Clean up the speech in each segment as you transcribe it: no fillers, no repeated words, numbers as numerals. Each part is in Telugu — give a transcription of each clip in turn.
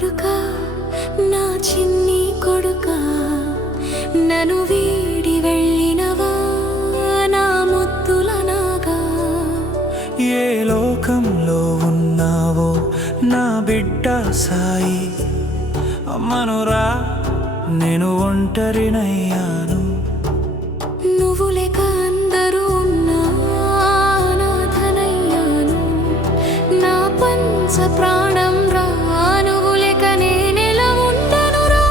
కొడుకా నా చిన్ని కొడుకా నన్ను వీడి వెళ్ళినవా నా ముద్దుల నాగా ఏ లోకంలో ఉన్నావో నా బిడ్డ సాయి అమ్మనురా నేను ఒంటరినయ్యాను నువ్వు లేక అందరూ ఉన్నా అనాథనయ్యాను నా పంచ ప్రాణం రా నువ్వు లేక నేనెలా ఉండనురా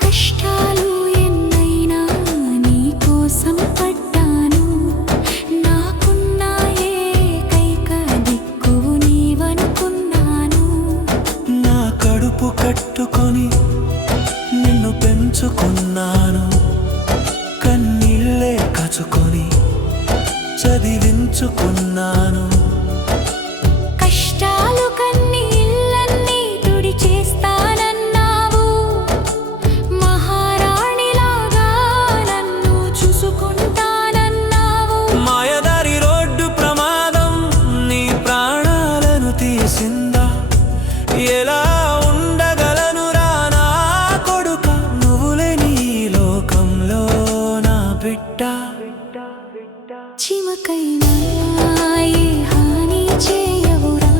కష్టాలు ఎన్నైనా నీ కోసం పడ్డాను నాకున్న ఏకైక దిక్కు నీవనుకున్నాను నా కడుపు కట్టుకొని నిన్ను పెంచుకున్నాను కన్నీళ్ళే కచుకొని చదివించుకున్నాను కష్టాలు కన్నీళ్ళన్నీ తుడి చేస్తానన్నావు మహారాణిలాగా నన్ను చూసుకుంటానన్నావు మాయదారి రోడ్డు ప్రమాదం నీ ప్రాణాలను తీసిందా ఎలా ఉండగలనురా నా కొడుక నువ్వు లేని ఈ లోకంలో నా బిడ్డ చిమకైనా ఏ హాని చేయవురా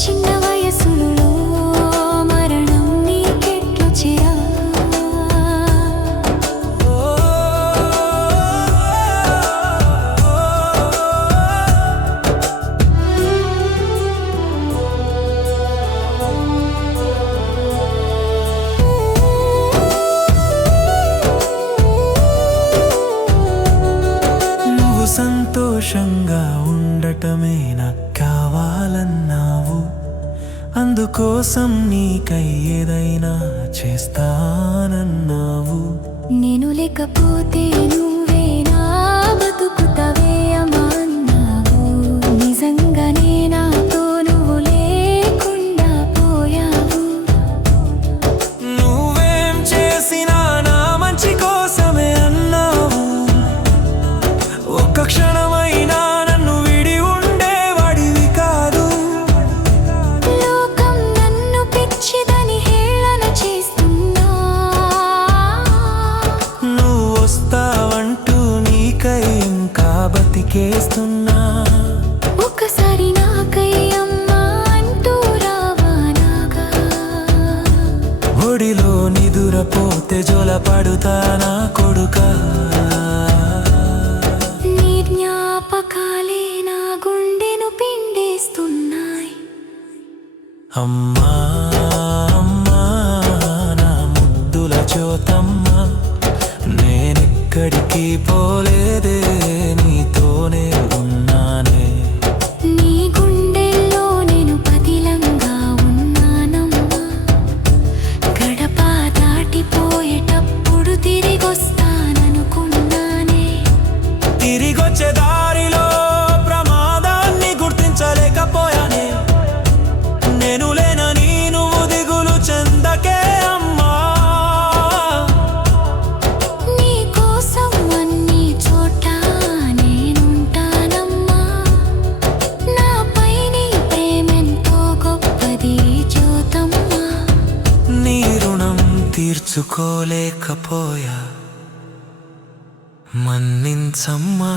చిన్న వయసులో మరణం నీకెట్లొచ్చిరా నువ్వు సంతోషంగా ఉండటమే నాకు కావాలన్నావు అందుకోసం నీకై ఏదైనా చేస్తానన్నావు నేను లేకపోతే నువ్వే నా బతుకుతావే అమ్మా అన్నావు నిజంగానే నాతో నువ్వు లేకుండా పోయావు నువ్వేం చేసినా నా మంచి కోసమే అన్నావు ఒక్క క్షణమైనా నన్ను విడి ఉండేవాడివి కాదు లోకం నన్ను పిచ్చిదని హేళన చేస్తున్నా నువ్వు వస్తావంటూ నీకై ఇంకా బతికేస్తున్నా ఒకసారి నాకై అమ్మా అంటూ రావా నాగా ఒడిలో నిదురపోతే జొల పడుతా నా కొడుకా నీ జ్ఞాపకాలే నా గుండెను పిండేస్తున్నాయి అమ్మా అమ్మా నా ముద్దుల జ్యోతమ్మ నేనెక్కడికి పోలేదే నీతోనే ఉన్నానే నీ గుండెల్లో నేను పదిలంగా ఉన్నానమ్మా గడప దాటిపోయేటప్పుడు తిరిగొస్తాననుకున్నానే తిరిగొచ్చే దారిలో ప్రమాదాన్ని గుర్తించలేకపోయానే నేను లేనని నువ్వు దిగులు చెందకే అమ్మా నీ కోసం అన్ని చోట నేనుంటానమ్మా నాపై నీ ప్రేమెంతో గొప్పది జ్యోతమ్మా నీ రుణం తీర్చుకోలేకపోయా మన్నించమ్మా